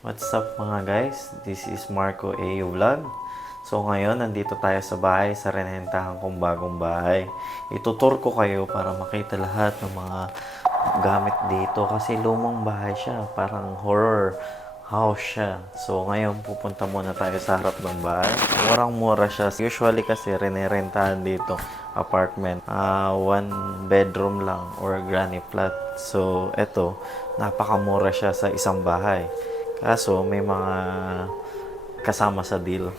What's up mga guys? This is Marco A. Vlog. So ngayon, nandito tayo sa bahay, sa renentahan kong bagong bahay. Itutur ko kayo para makita lahat ng mga gamit dito kasi lumang bahay siya, parang horror house siya. So ngayon, pupunta muna tayo sa harap ng bahay. Murang-mura siya. Usually kasi renentahan dito apartment. One bedroom lang or granny flat. So eto, napakamura siya sa isang bahay. Kaso, may mga kasama sa deal.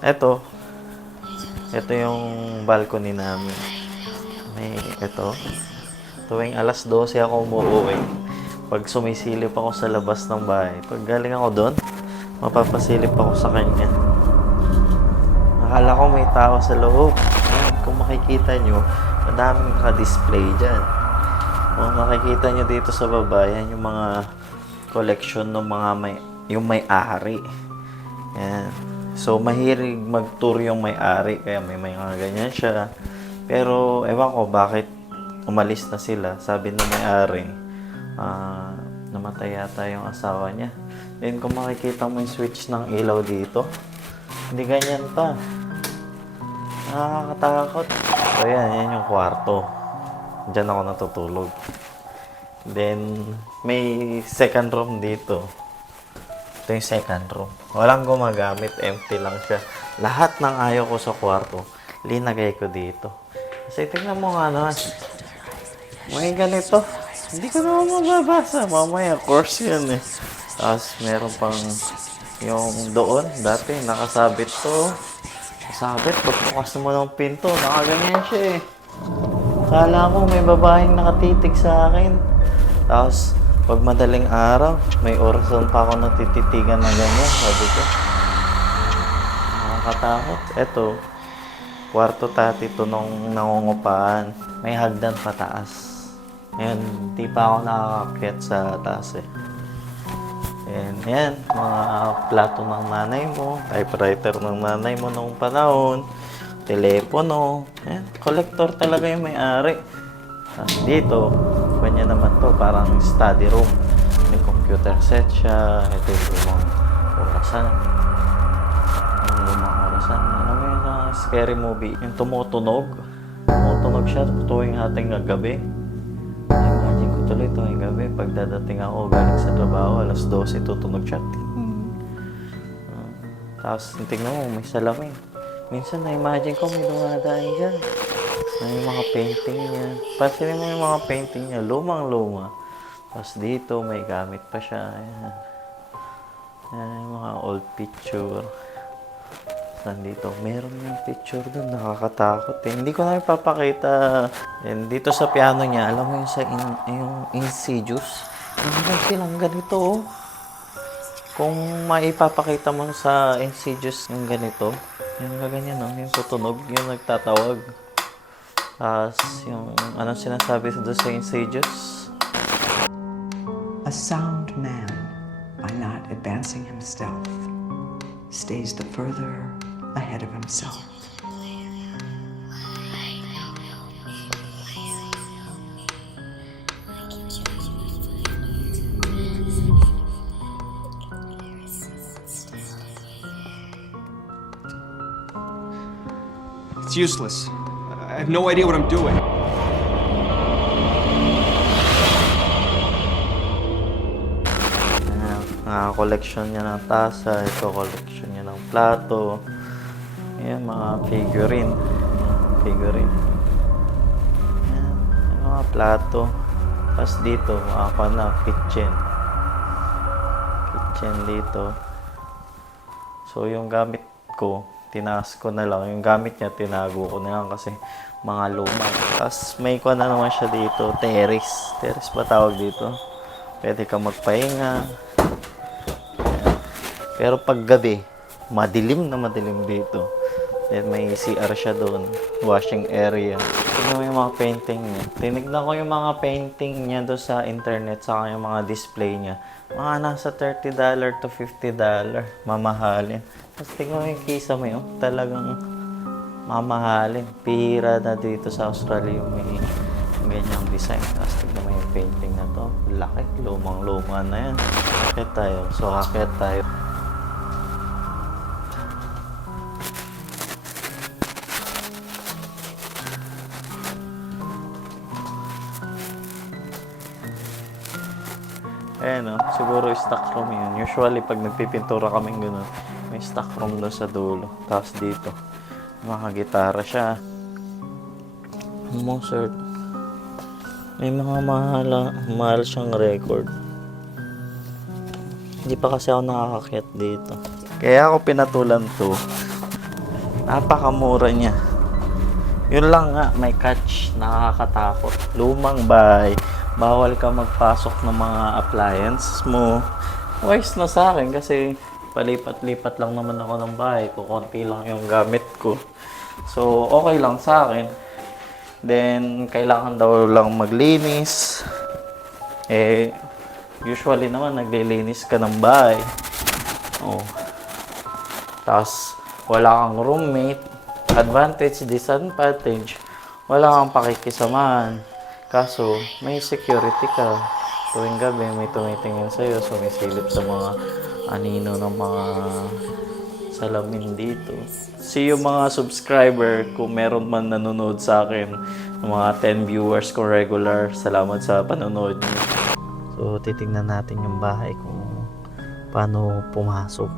Ito yung balcony namin. Ito. Tuwing alas 12 ako umuwi. Pag sumisilip ako sa labas ng bahay, pag galing ako doon, mapapasilip ako sa kanya. Akala ko may tao sa loob. Ayan, kung makikita nyo, madaming naka-display dyan. Kung makikita nyo dito sa baba, yan yung mga collection ng mga yung may-ari. Yan. So, mahilig mag-tour yung may-ari. Kaya may mga ganyan siya. Pero, ewan ko bakit umalis na sila. Sabi ng may-ari, namatay yata yung asawa niya. Then, kung makikita mo yung switch ng ilaw dito, hindi ganyan pa. Nakakatakot. So, yan yung kwarto. Diyan ako natutulog. Then, may second room dito. Ito yung second room. Walang gumagamit, empty lang siya. Lahat ng ayaw ko sa kwarto, linagay ko dito. Kasi tingnan mo nga naman. May ganito. Hindi ko naman mababasa. Mamaya, course yan eh. Tapos, meron pang yung doon. Dati, nakasabit to. Nakasabit, pagbukas mo ng pinto, nakaganyan siya eh. Kala ko may babaeng nakatitig sa akin. Tapos, pag madaling araw, may orasan pa ako natititigan ng ganyan. Sabi ko, nakakatakot. Eto, kwarto tati ito nung nangungupaan. May hagdan pataas. Ngayon, di pa ako nakakakyat sa taas eh. And yan, mga plato ng nanay mo, typewriter ng nanay mo noong panahon, telepono. Yan, collector talaga yung may-ari. Dito, kanya naman to, parang study room. May computer set siya. Ito yung lumang orasan. Yung lumang orasan. Ano mo yung scary movie? Yung tumutunog. Tumutunog siya tuwing ating gabi. Imagine ko tuloy tuwing gabi. Pag dadating ako galing sa trabaho, alas 12, tutunog siya. Tapos, tingnan mo, may salamin. Minsan, na-imagine ko may dumadaan dyan. May mga painting niya. Pansinin mo yung mga painting niya. Lumang-luma. Tapos dito, may gamit pa siya. Ayan. Ayan yung mga old picture. Nandito, meron yung picture doon. Nakakatakot eh. Hindi ko na ipapakita. And dito sa piano niya, alam mo yung sa yung Insidious? Meron silang ganito oh. Kung maipapakita mo sa Insidious yung ganito, yung gaganyan oh. Yung tutunog, yung nagtatawag. Yung anong sinasabi doon sa Insidious? A sound man, by not advancing himself, stays the further ahead of himself. It's useless. I have no idea what I'm doing. Collection niya ng tasa. Ito, collection niya ng plato. Ayan, mga figurine. Ayan, mga plato. Tapos dito, kitchen. Kitchen dito. So, yung gamit ko, tinaas ko na lang. Yung gamit niya, tinago ko na lang kasi mga luma. Tapos may ko na naman siya dito, terrace. Terrace ba tawag dito? Pwede ka magpahinga. Pero pag gabi, madilim na madilim dito. Then may CR siya doon, washing area. Tignan mo yung mga painting niya. Tinignan ko yung mga painting niya doon sa internet, saka yung mga display niya. Mga nasa $30 to $50. Mamahalin. Tapos tignan mo yung kisame, oh. Talagang mamahalin. Pihira na dito sa Australia yung may ganyang design. Tapos tignan mo yung painting na to. Laki, lumang-luma na yan. Akit tayo. So, akit tayo. Ayan o, siguro stock room yun. Usually, pag nagpipintura kaming gano'n, may stock room doon sa dulo. Tapos dito, makagitara siya. Mozart. May mga mahal siyang record. Hindi pa kasi ako nakakakyat dito. Kaya ako pinatulan to. Napakamura niya. Yun lang nga, may catch. Nakakatakot. Lumang bahay. Bawal ka magpasok ng mga appliances mo. Wise na sa akin kasi palipat-lipat lang naman ako ng bahay. Kukunti lang yung gamit ko. So, okay lang sa akin. Then, kailangan daw lang maglinis. Usually naman, naglilinis ka ng bahay. Oh. Tapos, wala kang roommate. Advantage, disadvantage. Wala kang pakikisamahan. Kaso, may security ka. Tuwing gabi, may tumitingin sa'yo. Sumisilip sa mga anino ng mga salamin dito. See yung mga subscriber, kung meron man nanonood sa akin, mga 10 viewers ko regular, salamat sa panonood niyo. So, titignan natin yung bahay kung paano pumasok.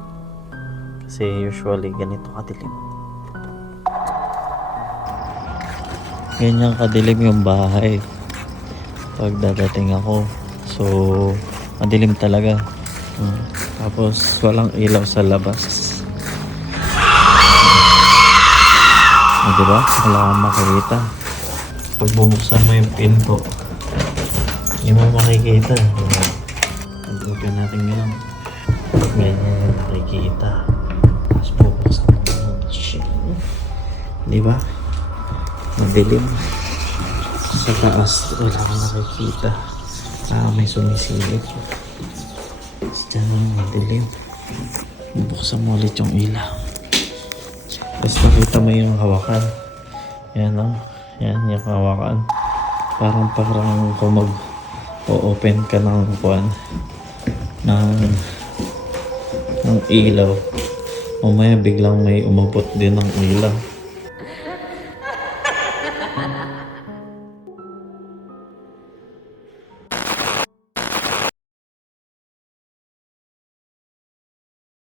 Kasi usually, ganito kadilim. Ganyan kadilim yung bahay pag dadating ako. So, madilim talaga. Tapos, walang ilaw sa labas. Diba? Wala kang makikita. Pag bubuksan mo yung pinto, hindi mo makikita. Pag-open natin gano'n. Ganyan yung makikita. Tapos bubuksan mo gano'n. Shit. Diba? Madilim. Sa taas, wala kang nakikita. May sumisilip. Tapos dyan lang, madilim. Bubuksan mo ulit yung ilaw. Tapos nakita mo yung hawakan. Yan o. Yan yung hawakan. Parang kung mag-o-open ka ng kuwan ng ilaw. Mamaya biglang may umabot din ng ilaw.